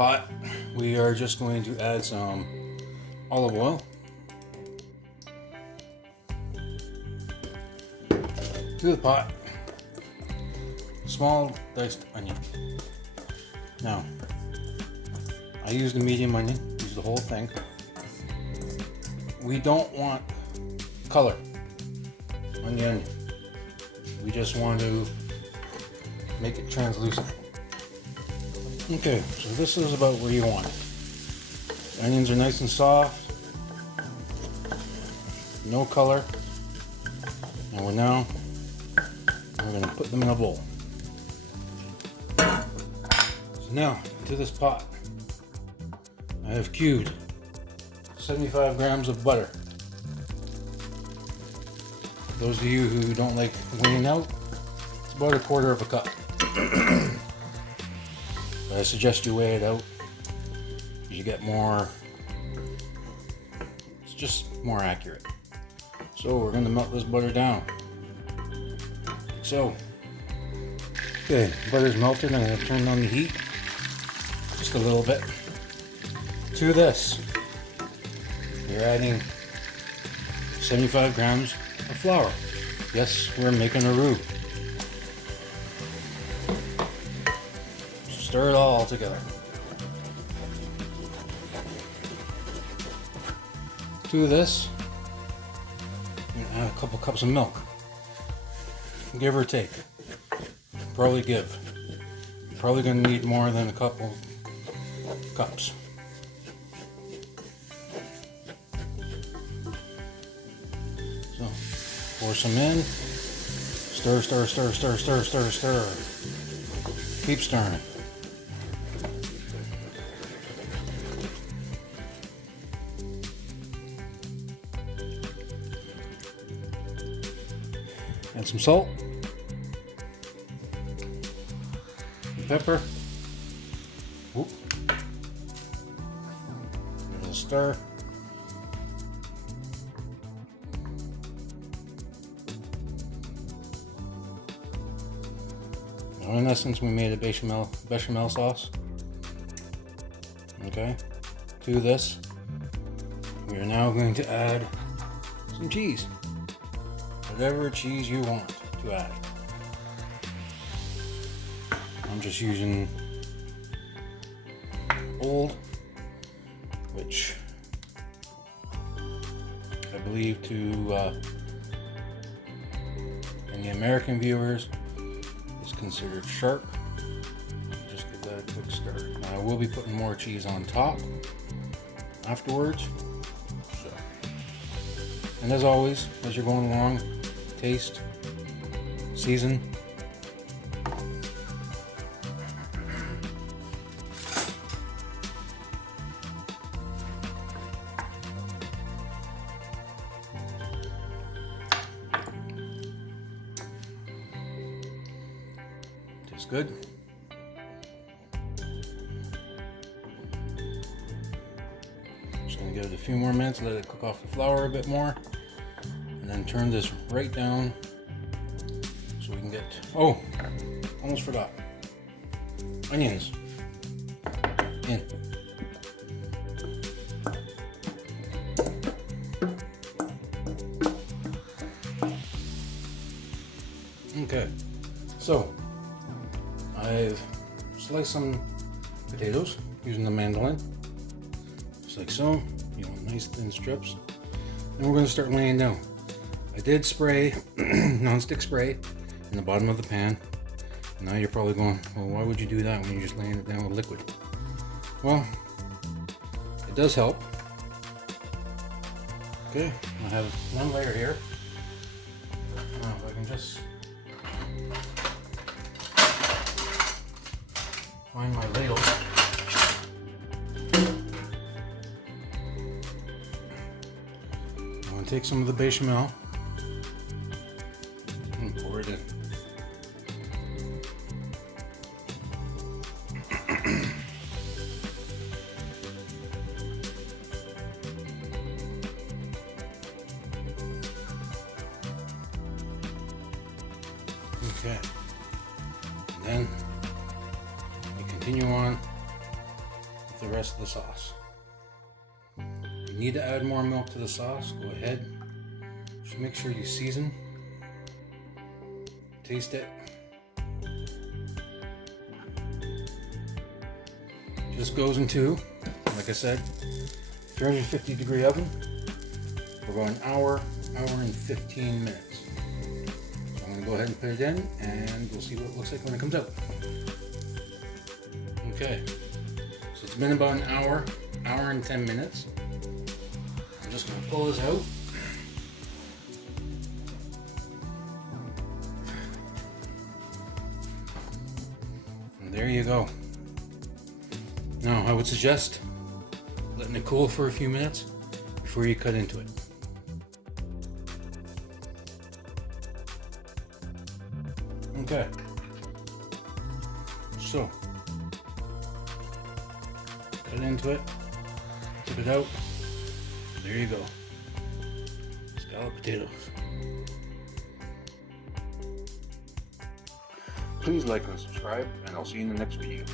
pot, we are just going to add some olive oil to the pot. Small diced onion. Now, I use the medium onion, use the whole thing. We don't want color on the onion. We just want to make it translucent. Okay, so this is about where you want it. The onions are nice and soft, no color, and we're going to put them in a bowl. So now, into this pot, I have cubed 75 grams of butter. Those of you who don't like weighing out, it's about 1/4 of a cup. But I suggest you weigh it out because you get more, it's just more accurate. So we're going to melt this butter down. So, okay, butter's melted. I'm going to turn on the heat just a little bit. To this, you're adding 75 grams of flour. Yes, we're making a roux. Stir it all together. To this, I'm gonna add a couple cups of milk. Give or take. Probably give. You're probably gonna need more than a couple cups. So, pour some in. Stir, stir, stir, stir, stir, stir, stir. Keep stirring. Add some salt, some pepper. Whoop. Give it a stir. Now in essence, we made a bechamel sauce. Okay. To this, we are now going to add some cheese. Whatever cheese you want to add. I'm just using Old, which I believe in the American viewers is considered sharp. Just give that a quick stir. Now I will be putting more cheese on top afterwards. So. And as always, as you're going along, taste, season. Tastes good. Just gonna give it a few more minutes, let it cook off the flour a bit more. And then turn this right down so we can get, oh, almost forgot, onions in. Okay, so I've sliced some potatoes using the mandolin, just like so, nice thin strips. And we're going to start laying down. I did spray nonstick spray in the bottom of the pan. Now you're probably going, well, why would you do that when you're just laying it down with liquid? Well, it does help. Okay, I have one layer here. Now if I can just find my ladle. I'm going to take some of the bechamel and pour it in. Okay, and then you continue on the rest of the sauce. If you need to add more milk to the sauce, go ahead. Just make sure you season. Taste it. Just goes into, like I said, 350 degree oven for about an hour and 15 minutes. So I'm going to go ahead and put it in and we'll see what it looks like when it comes out. Okay, so it's been about an hour and 10 minutes. I'm just going to pull this out. And there you go. Now, I would suggest letting it cool for a few minutes before you cut into it. Okay. So, cut into it, tip it out. There you go. Scalloped potatoes. Please like and subscribe, and I'll see you in the next video.